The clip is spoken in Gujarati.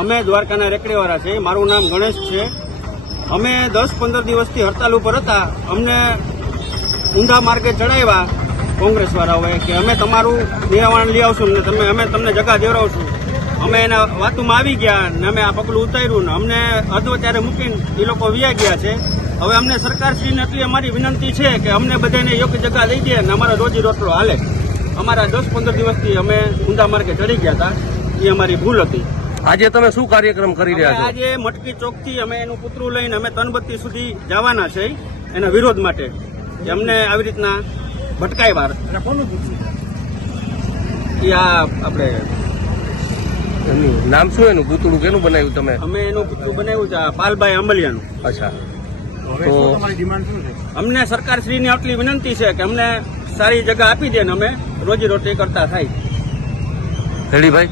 અમે દ્વારકાના રેકડીવાળા છે. મારું નામ ગણેશ છે. અમે 10-15 દિવસથી હડતાલ ઉપર હતા. અમને ઊંધા માર્ગે ચડાવ્યા કોંગ્રેસવાળાઓએ કે અમે તમારું નિરાવરણ લઈ આવશું ને અમે તમને જગા દેવડાવશું. અમે એના વાતોમાં આવી ગયા ને અમે આ પગલું ઉતાર્યું ને અમને અધવચ્ચે મૂકીને એ લોકો વ્યા ગયા છે. હવે અમને સરકારશ્રીને એટલી અમારી વિનંતી છે કે અમને બધાને યોગ્ય જગા દઈ દે ને અમારા રોજી રોટલો હાલે. અમારા 10-15 દિવસથી અમે ઊંધા માર્ગે ચડી ગયા હતા. એ અમારી ભૂલ હતી. આજે તમે શું કાર્યક્રમ કરી રહ્યા છો? આજે મટકી ચોકથી અમે એનું પુતળું લઈને અમે તનબત્તી સુધી જવાના છે એના વિરોધ માટે. અમને આવી રીતના ભટકાવ્યા. આપણે નામ શું એનું પૂતળું કેનું બનાવ્યું તમે? અમે એનું પુતળું બનાવ્યું છે પાલભાઈ આંબલિયાનું. અચ્છા, તો અમને સરકારશ્રીની આટલી વિનંતી છે કે અમને સારી જગ્યા આપી દે ને અમે રોજી રોટી કરતા થાય. રેડીભાઈ